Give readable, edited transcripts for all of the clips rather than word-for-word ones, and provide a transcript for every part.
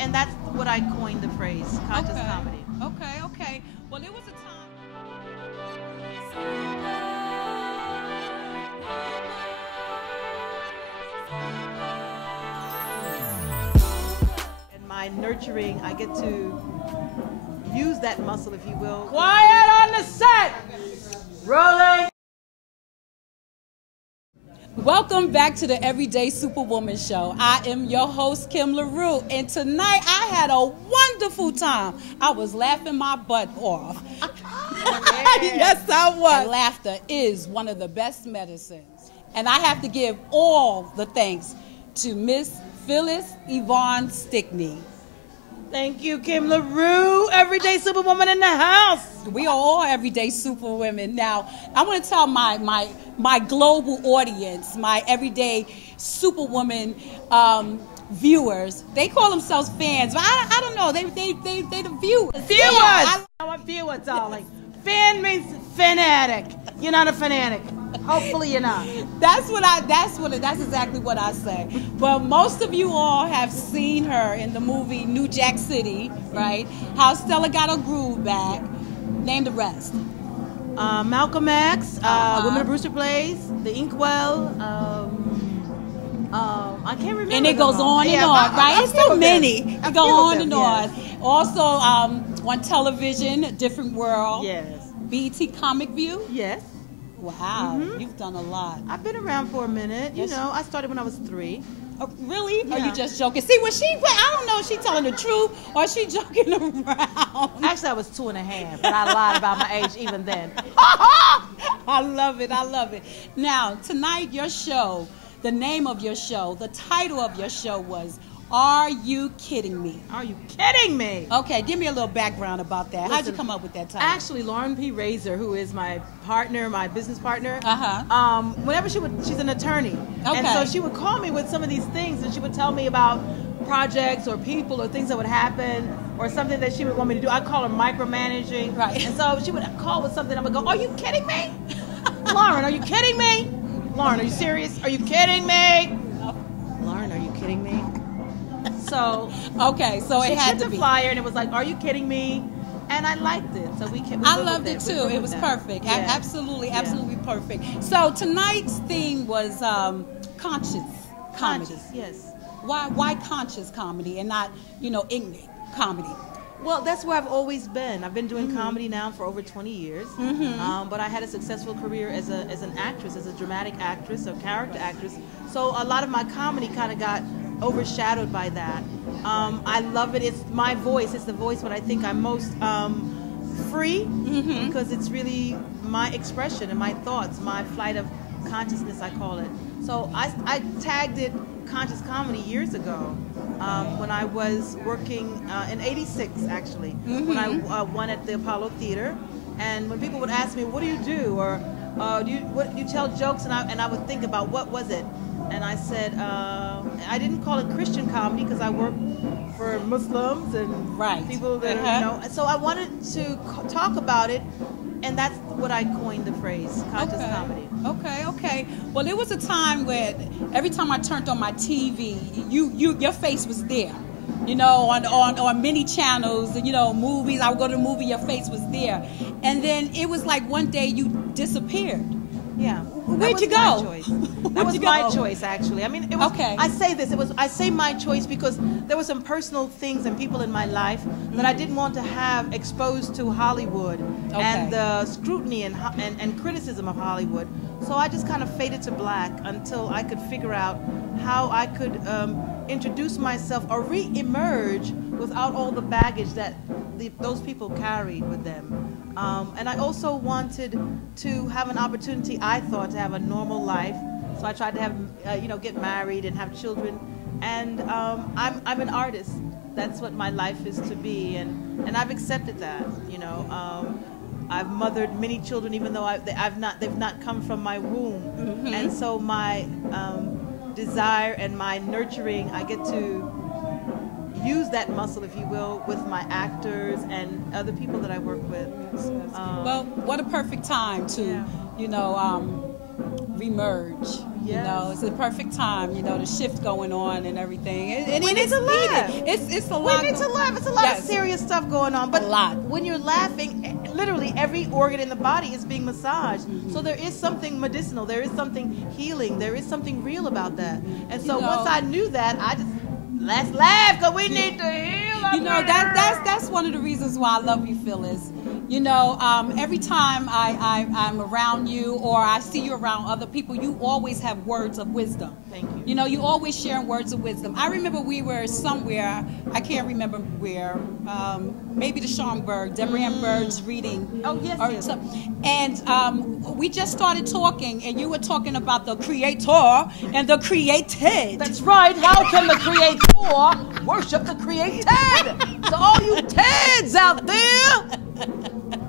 And that's what I coined the phrase, conscious comedy. Okay. Well, there was a time. And my nurturing, I get to use that muscle, if you will. Quiet on the set! Rolling! Welcome back to the Everyday Superwoman Show. I am your host, LaRue, and tonight I had a wonderful time. I was laughing my butt off. Yes, I was. And laughter is one of the best medicines. And I have to give all the thanks to Miss Phyllis Yvonne Stickney. Thank you, Kim LaRue, Everyday Superwoman in the house. We are all everyday superwomen. Now, I want to tell my global audience, my everyday superwoman viewers. They call themselves fans, but I don't know. They the viewers. Viewers. I'm a viewer, darling. Fan means fanatic. You're not a fanatic. Hopefully you're not. That's exactly what I say. But most of you all have seen her in the movie New Jack City, right? How Stella got her groove back. Name the rest. Malcolm X, Women of Brewster Plays, The Inkwell, I can't remember. And it goes on and on, right? It's so many. It goes on and on. Also, on television, A Different World. Yes. BET Comic View. Yes. Wow, you've done a lot. I've been around for a minute. Yes. You know, I started when I was 3. Oh, really? Yeah. Are you just joking? See, I don't know if she's telling the truth or is she joking around. Actually, I was 2.5, but I lied about my age even then. I love it. Now, tonight, your show, the name of your show, the title of your show was Are You Kidding Me? Are you kidding me? Okay, give me a little background about that. How'd you come up with that title? Actually, Lauren P. Razor, who is my partner, my business partner, whenever she's an attorney. Okay. And so she would call me with some of these things, and she would tell me about projects or people or things that would happen or something that she would want me to do. I'd call her micromanaging. Right. And so she would call with something, I would go, are you kidding me? Lauren, are you kidding me? Lauren, are you serious? Are you kidding me? Lauren, are you kidding me? So okay, so it had to the be. flyer, and it was like, "Are you kidding me?" And I liked it, so we kept. I loved it too. It was perfect. Yeah. Absolutely perfect. So tonight's theme was conscious comedy. Conscious, yes. Why conscious comedy and not ignorant comedy? Well, that's where I've always been. I've been doing comedy now for over 20 years. But I had a successful career as an actress, as a dramatic actress, a character actress. So a lot of my comedy kind of got overshadowed by that. I love it. It's my voice. It's the voice when I think I'm most free, because it's really my expression and my thoughts, my flight of consciousness, I call it. So I tagged it conscious comedy years ago when I was working in '86, actually, when I won at the Apollo Theater. And when people would ask me, what do you do? Or do you tell jokes? And I would think about what was it? And I said, I didn't call it Christian comedy because I work for Muslims and people that So I wanted to talk about it, and that's what I coined the phrase, conscious comedy. Okay. Well, there was a time where every time I turned on my TV, your face was there. On many channels, movies. I would go to the movie, your face was there, and then it was like one day you disappeared. Yeah. Where'd you go? That was my choice, actually. I mean, it was. Okay. I say my choice because there were some personal things and people in my life that I didn't want to have exposed to Hollywood and the scrutiny and criticism of Hollywood. So I just kind of faded to black until I could figure out how I could introduce myself or re-emerge without all the baggage that those people carried with them. And I also wanted to have an opportunity, I thought, to have a normal life. So I tried to have, get married and have children. And I'm an artist. That's what my life is to be, and I've accepted that. I've mothered many children, even though they've not come from my womb. And so my desire and my nurturing, I get to use that muscle, if you will, with my actors and other people that I work with. Well, what a perfect time to, remerge. You know, it's a perfect time, you know, the shift going on and everything. And we need to laugh. It's a lot. We need to laugh. It's a lot of serious stuff going on. But a lot. When you're laughing, literally every organ in the body is being massaged. So there is something medicinal. There is something healing. There is something real about that. And so once I knew that, I just, let's laugh because we need to heal. You know, that's one of the reasons why I love you, Phyllis. You know, every time I'm around you or I see you around other people, you always have words of wisdom. Thank you. You know, you always sharing words of wisdom. I remember we were somewhere, I can't remember where, maybe the Schomburg, Deborah Ann Bird's reading. Oh, yes, yes. And we just started talking, and you were talking about the creator and the created. That's right. How can the creator worship the created? So all you Teds out there,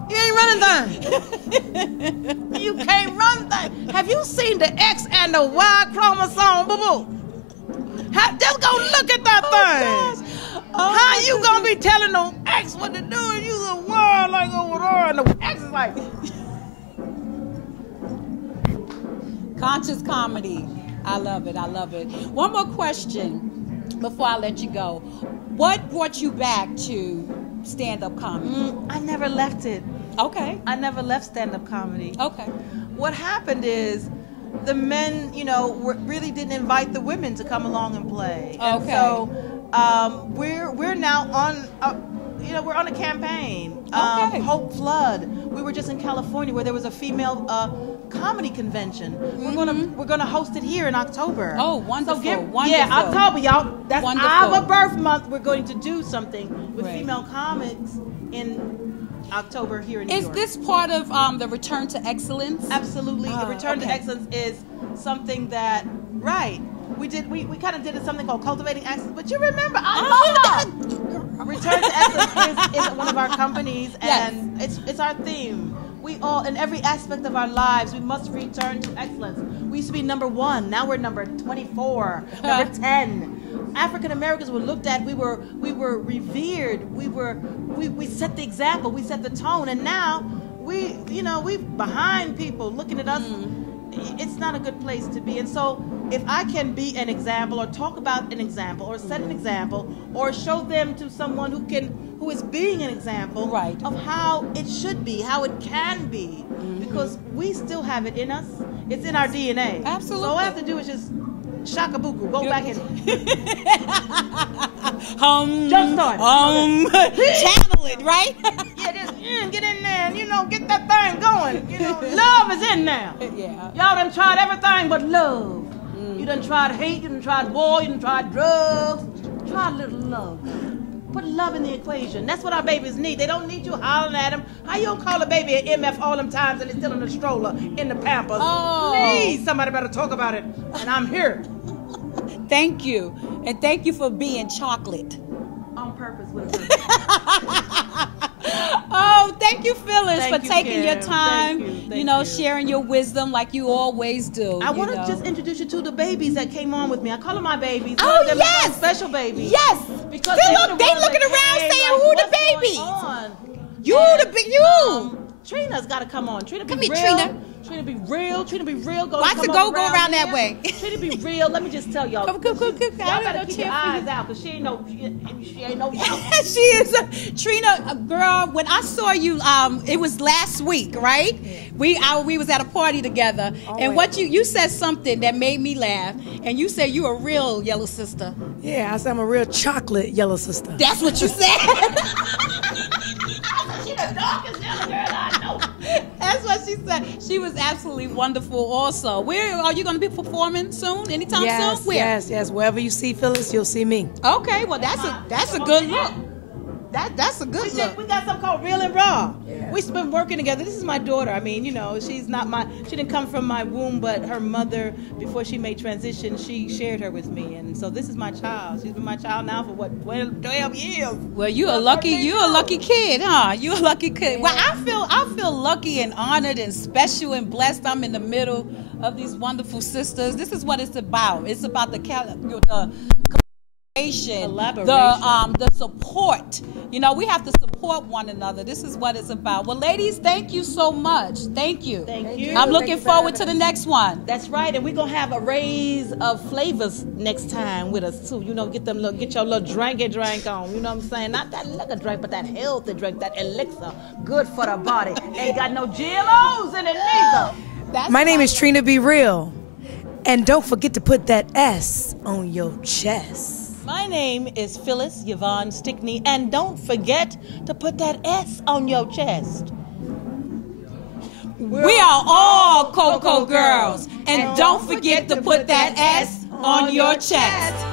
you ain't running things. You can't run things. Have you seen the X and the Y chromosome, boo-boo? Just go look at that thing. How you gonna be telling the X what to do and you the Y like over there and the X is like... Conscious comedy. I love it. I love it. One more question before I let you go. What brought you back to stand-up comedy? I never left it. Okay. I never left stand-up comedy. Okay. What happened is the men, you know, really didn't invite the women to come along and play. Okay. And so we're now on, you know, we're on a campaign. Okay. Hope Flood. We were just in California where there was a female comedy convention. We're gonna host it here in October. Oh, wonderful! So wonderful. Yeah, October, y'all. That's wonderful. our birth month. We're going to do something with female comics in October here in New York. Is this part of the Return to Excellence? Absolutely. The Return to Excellence is something that, we kind of did something called Cultivating Excellence, but you remember, I love that. Return to Excellence is one of our companies, and it's our theme. We all, in every aspect of our lives, we must return to excellence. We used to be number 1, now we're number 24, number 10. African Americans were looked at, we were revered, we set the example, we set the tone, and now we behind people looking at us. It's not a good place to be. And so if I can be an example or talk about an example or set an example or show them to someone who is being an example of how it should be, how it can be, because we still have it in us. It's in our DNA. Absolutely. So all I have to do is just shakabuku, go back and jumpstart. Channel it, right? Yeah, just get in there and, get that thing going. Love is in there. Yeah. Y'all done tried everything but love. You done tried hate, you done tried war, you done tried drugs. Try a little love. Put love in the equation. That's what our babies need. They don't need you hollering at them. How you gonna call a baby an MF all them times and it's still in the stroller, in the Pampers? Oh. Please, somebody better talk about it. And I'm here. Thank you. And thank you for being chocolate. On purpose with a purpose. Oh, thank you, Phyllis, for taking your time, Thank you, sharing your wisdom like you always do. I want to just introduce you to the babies that came on with me. I call them my babies. Oh, they're yes. my special babies. Yes. Because they looking around saying, who the babies? You. Trina's got to come on. Trina, come here, Trina. Trina be real. Trina be real. Go around that way. Trina be real. Let me just tell y'all. Come. Y'all gotta keep your eyes out because she ain't no She is Trina, girl. When I saw you, it was last week, right? Yeah. We was at a party together, and what you said something that made me laugh, and you said you a real yellow sister. Yeah, I said I'm a real chocolate yellow sister. That's what you said. She the darkest yellow girl I know. That's what she said. She was absolutely wonderful also. Where are you going to be performing soon? Anytime soon? Where? Yes. Wherever you see Phyllis, you'll see me. Okay, well that's a good look. That's a good look. We got something called Real and Raw. Yeah. We've been working together. This is my daughter. I mean, she's not she didn't come from my womb, but her mother, before she made transition, she shared her with me. And so this is my child. She's been my child now for 12 years. Well, you're a lucky kid, huh? You're a lucky kid. Yeah. Well, I feel lucky and honored and special and blessed. I'm in the middle of these wonderful sisters. This is what it's about. It's about the the support. You know, we have to support one another. This is what it's about. Well, ladies, thank you so much. Thank you. Thank you. I'm looking forward to the next one. That's right, and we're gonna have a raise of flavors next time with us too. You know, get your little drink on. You know what I'm saying? Not that liquor drink, but that healthy drink, that elixir, good for the body. Ain't got no GMOs in it neither. My name is Trina Be Real, and don't forget to put that S on your chest. My name is Phyllis Yvonne Stickney, and don't forget to put that S on your chest. We are all Cocoa Girls, and don't forget to put that S on your chest.